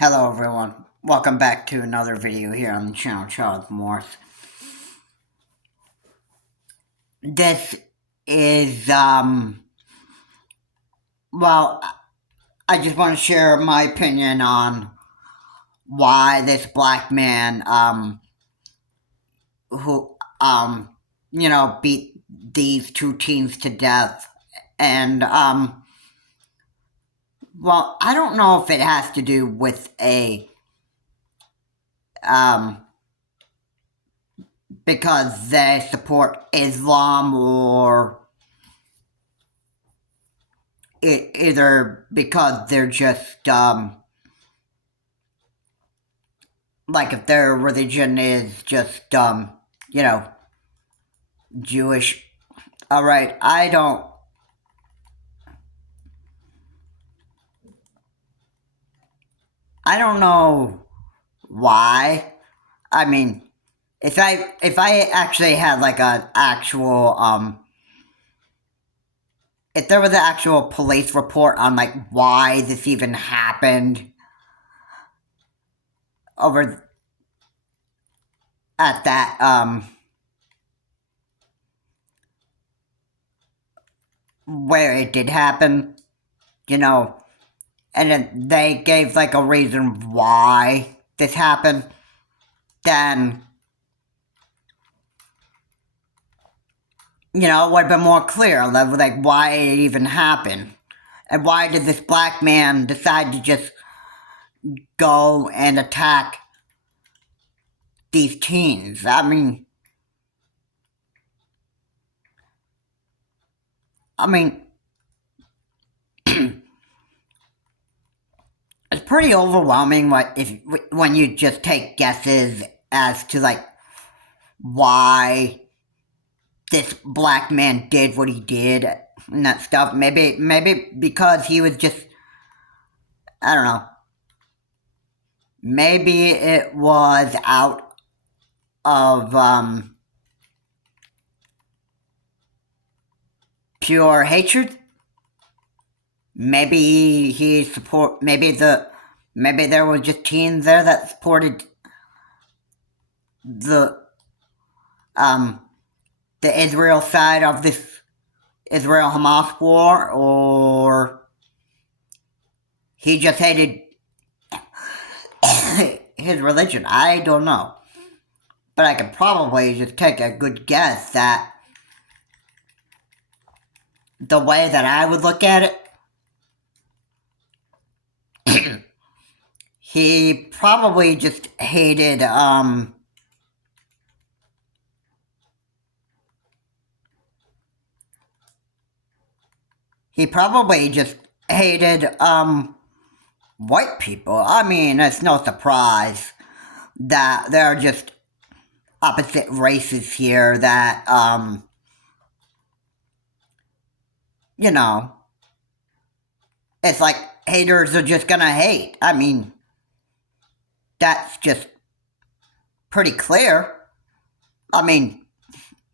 Hello everyone, welcome back to another video here on the channel Charles Morse. This is, well, I just want to share my opinion on why this black man, who, beat these two teens to death. And, well, I don't know if it has to do with because they support Islam or either because they're just, like if their religion is just, Jewish. Alright, I don't know why. I mean, if I actually had like an actual, if there was an actual police report on like why this even happened over at that, where it did happen, and then they gave like a reason why this happened, then, it would have been more clear, like why it even happened. And why did this black man decide to just go and attack these teens? I mean, it's pretty overwhelming when you just take guesses as to like why this black man did what he did and that stuff. Maybe because he was just, I don't know. Maybe it was out of pure hatred. Maybe maybe there was just teens there that supported the Israel side of this Israel-Hamas war, or he just hated his religion. I don't know. But I could probably just take a good guess that the way that I would look at it, he probably just hated, white people. I mean, it's no surprise that there are just opposite races here that, it's like haters are just gonna hate. I mean, that's just pretty clear. I mean,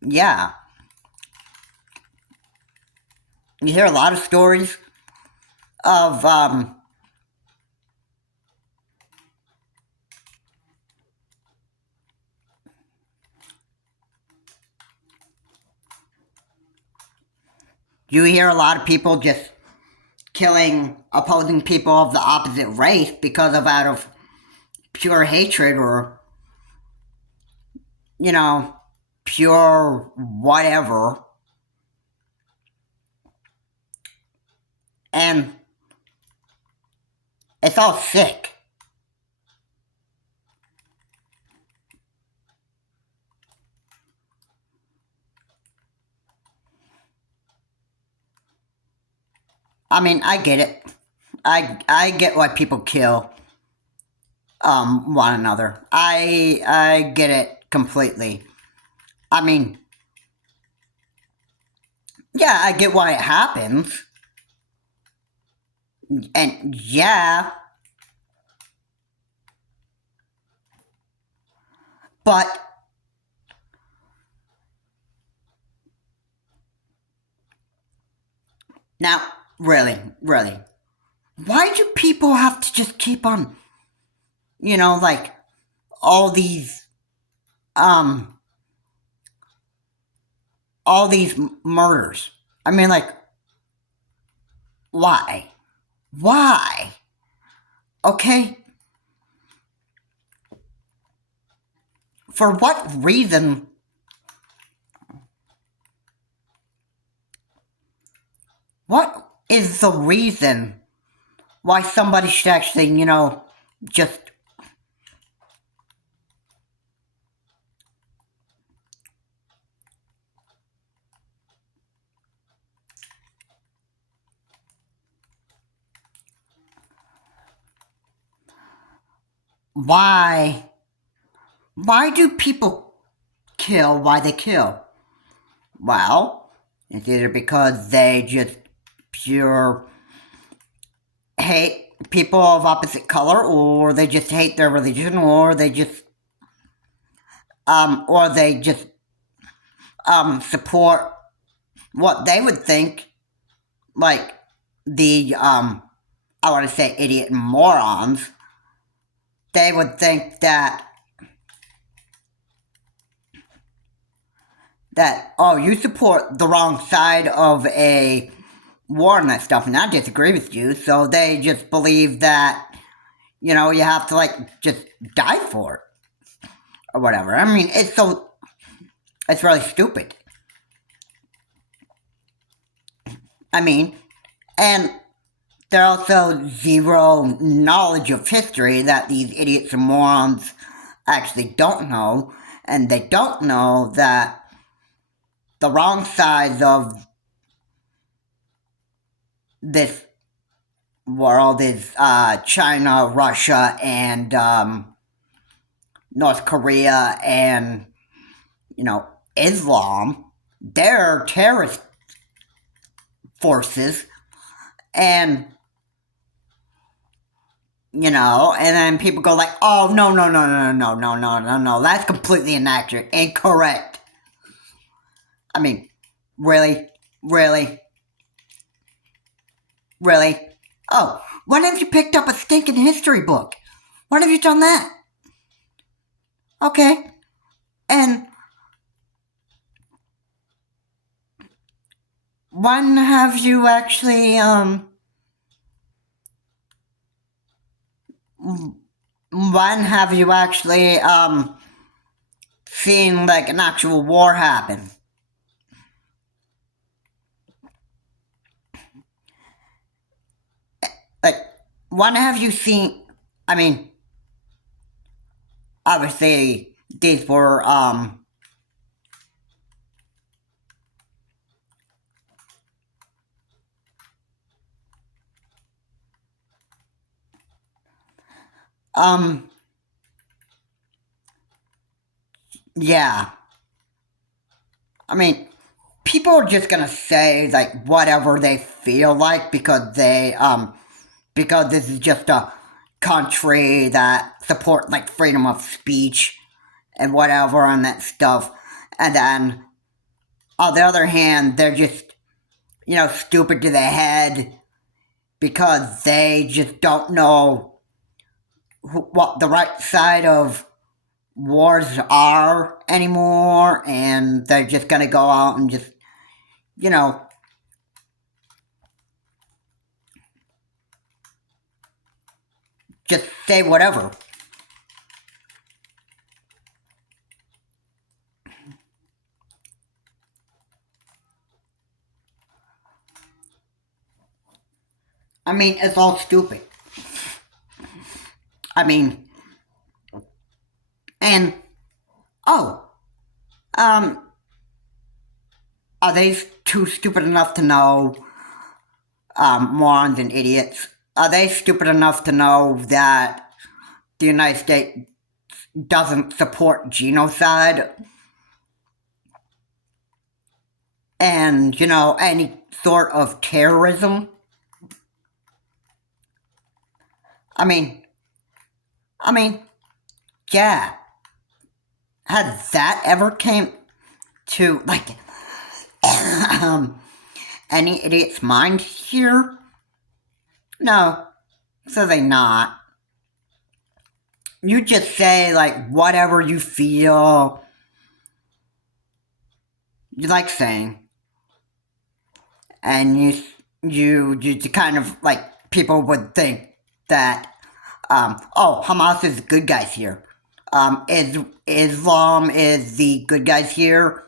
yeah. You hear a lot of stories of, you hear a lot of people just killing opposing people of the opposite race out of pure hatred or, pure whatever. And it's all sick. I mean, I get it. I get why people kill one another. I get it completely. I mean, yeah, I get why it happens. And yeah, but now, really, why do people have to just keep on like all these um all these murders. I mean, like, why? Why? Okay? For what reason? What is the reason why somebody should actually, just why? Why do people kill why they kill? Well, it's either because they just pure hate people of opposite color, or they just hate their religion, or they just support what they would think, like the I want to say idiot morons. They would think that oh, you support the wrong side of a war and that stuff, and I disagree with you. So they just believe that you have to like just die for it or whatever. I mean, it's really stupid. I mean, and there's also zero knowledge of history that these idiots and morons actually don't know, and they don't know that the wrong sides of this world is China, Russia, and North Korea, and Islam. They're terrorist forces, and and then people go like, oh, no, no, no, no, no, no, no, no, no, that's completely inaccurate, incorrect. I mean, really? Really? Really? Oh, why haven't you picked up a stinking history book? Why have you done that? Okay. And when have you actually, seen like an actual war happen? Like, when have you seen, I mean, obviously, these were, yeah. I mean, people are just gonna say, like, whatever they feel like because this is just a country that support, like, freedom of speech and whatever and that stuff. And then, on the other hand, they're just, stupid to the head because they just don't know what the right side of wars are anymore, and they're just gonna go out and just, you know, just say whatever. I mean, it's all stupid. I mean, and oh, um, are they too stupid enough to know, morons and idiots? Are they stupid enough to know that the United States doesn't support genocide and, any sort of terrorism? I mean, I mean, yeah. Has that ever came to, like, any idiot's mind here? No, so they not. you just say like whatever you feel you like saying, and you kind of like people would think that oh, Hamas is the good guys here. Islam is the good guys here,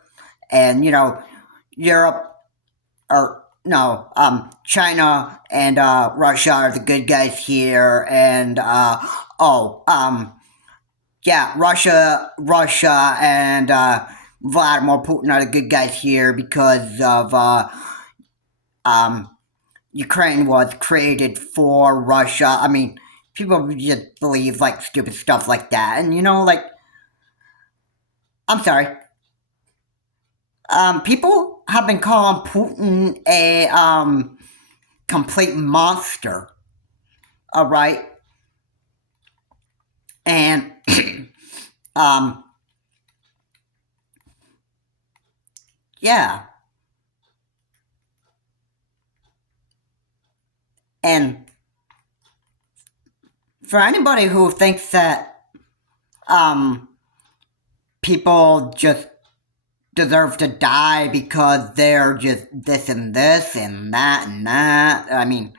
and Europe or no, China and Russia are the good guys here, and yeah, Russia and Vladimir Putin are the good guys here because of Ukraine was created for Russia. I mean, people just believe like stupid stuff like that, and like I'm sorry, people have been calling Putin a complete monster. All right, and um, yeah, and for anybody who thinks that um, people just deserve to die because they're just this and this and that, I mean,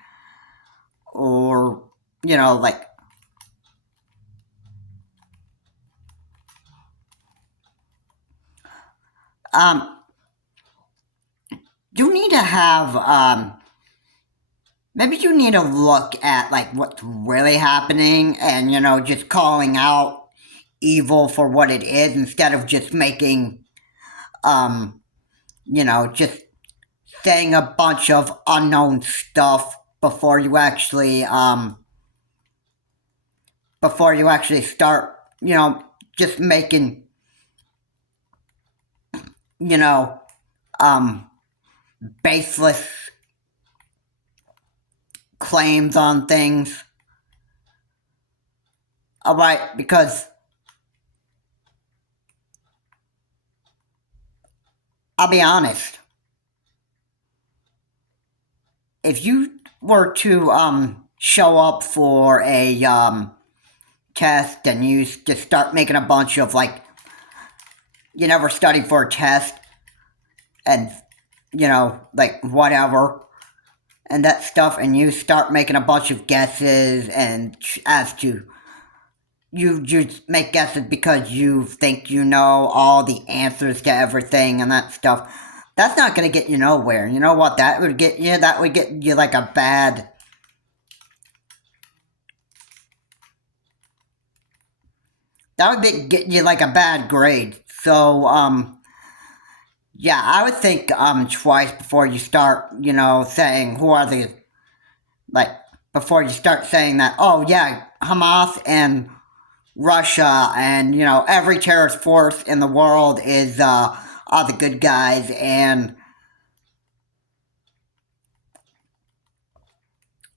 or like um, you need to have maybe you need to look at like what's really happening and just calling out evil for what it is instead of just making just saying a bunch of unknown stuff before you actually start just making you know um baseless claims on things. All right, because I'll be honest, if you were to show up for a test and you just start making a bunch of like you never studied for a test and like whatever and that stuff, and you start making a bunch of guesses and as to you just make guesses because you think you know all the answers to everything and that stuff. That's not going to get you nowhere. You know what that would get you? That would get you like a bad. That would get you like a bad grade. So, yeah, I would think twice before you start, saying who are the like before you start saying that. Oh yeah, Hamas and Russia and every terrorist force in the world is are the good guys, and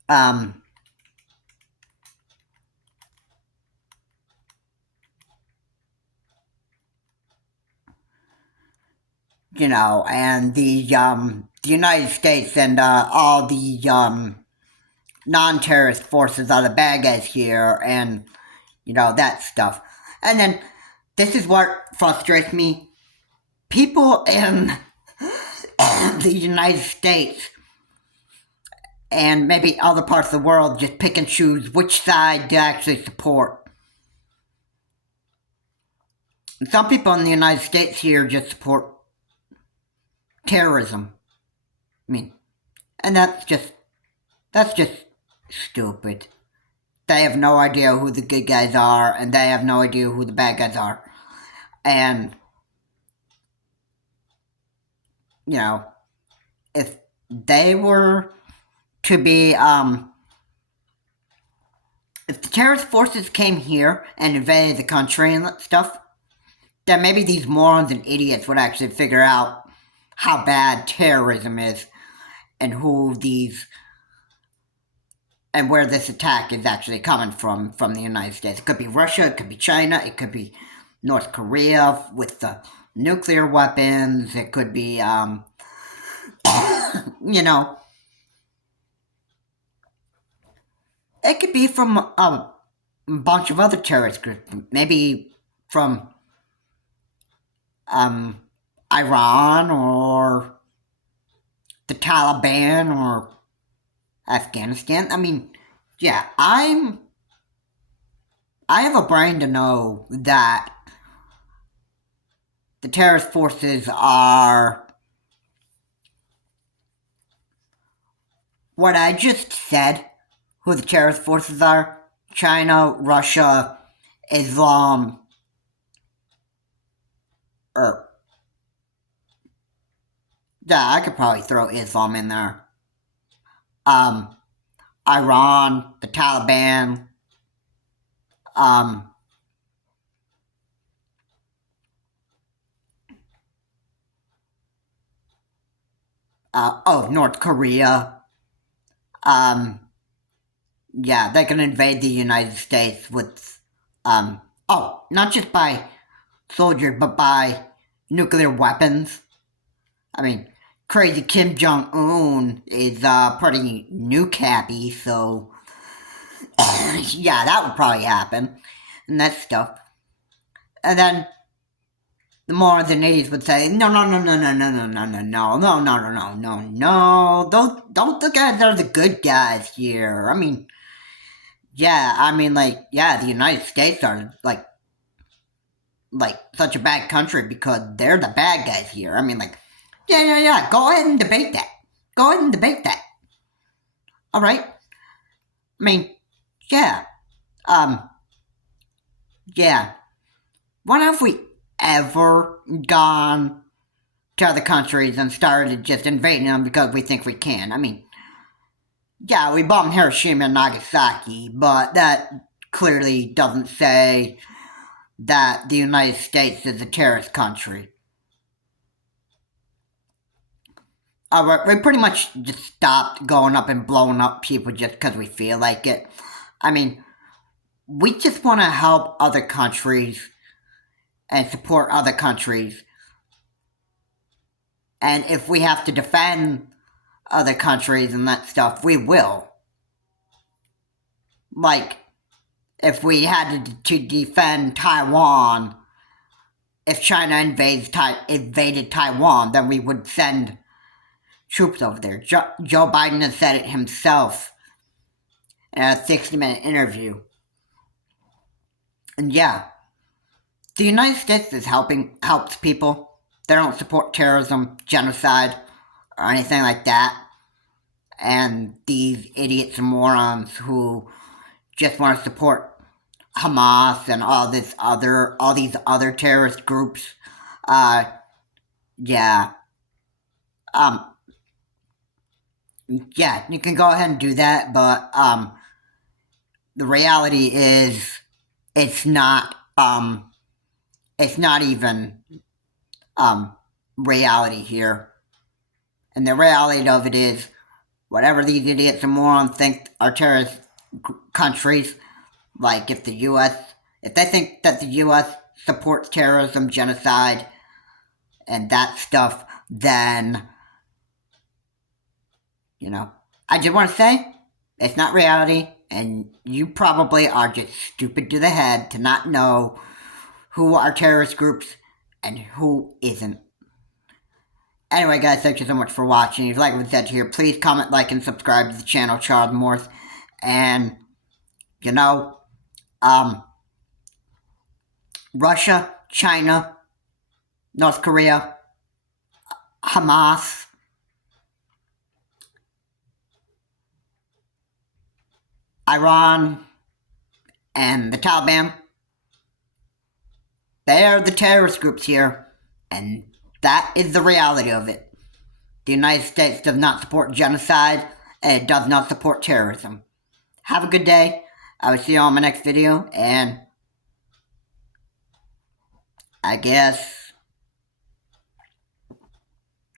um and the United States and all the non-terrorist forces are the bad guys here, and that stuff. And then this is what frustrates me: people in the United States and maybe other parts of the world just pick and choose which side to actually support. And some people in the United States here just support terrorism. I mean, and that's just stupid. They have no idea who the good guys are, and they have no idea who the bad guys are. And if they were to be if the terrorist forces came here and invaded the country and that stuff, then maybe these morons and idiots would actually figure out how bad terrorism is and who these and where this attack is actually coming from the United States. It could be Russia, it could be China, it could be North Korea with the nuclear weapons, it could be it could be from a bunch of other terrorist groups, maybe from um, Iran or the Taliban or Afghanistan. I mean, yeah, I have a brain to know that the terrorist forces are what I just said. Who the terrorist forces are: China, Russia, Islam, or yeah, I could probably throw Islam in there. Um, Iran, the Taliban, um, North Korea. Um, yeah, they can invade the United States with, not just by soldiers, but by nuclear weapons. I mean, crazy Kim Jong Un is pretty nuke happy, so yeah, that would probably happen, and that stuff. And then the morons and idiots would say, no, no, no, no, no, no, no, no, no, no, no, no, no, no, no, no. Those guys are the good guys here. I mean, yeah, I mean, like, yeah, the United States are like such a bad country because they're the bad guys here. I mean, like, yeah, yeah, yeah. Go ahead and debate that. Go ahead and debate that. All right. I mean, yeah, um, yeah. When have we ever gone to other countries and started just invading them because we think we can? I mean, yeah, we bombed Hiroshima and Nagasaki, but that clearly doesn't say that the United States is a terrorist country. We pretty much just stopped going up and blowing up people just because we feel like it. I mean, we just want to help other countries and support other countries. And if we have to defend other countries and that stuff, we will. Like, if we had to defend Taiwan, if China invaded Taiwan, then we would send troops over there. Joe Biden has said it himself in a 60-minute interview. And yeah, the United States helps people. They don't support terrorism, genocide, or anything like that. And these idiots and morons who just want to support Hamas and all these other terrorist groups. Yeah. Um, yeah, you can go ahead and do that, but the reality is it's not even reality here. And the reality of it is whatever these idiots and morons think are terrorist countries, like if they think that the US supports terrorism, genocide, and that stuff, then, I just want to say, it's not reality, and you probably are just stupid to the head to not know who are terrorist groups and who isn't. Anyway, guys, thank you so much for watching. If you like what we said here, please comment, like, and subscribe to the channel, Charles Morse. And, Russia, China, North Korea, Hamas, Iran, and the Taliban, they are the terrorist groups here, and that is the reality of it. The United States does not support genocide, and it does not support terrorism. Have a good day. I will see you on my next video, and I guess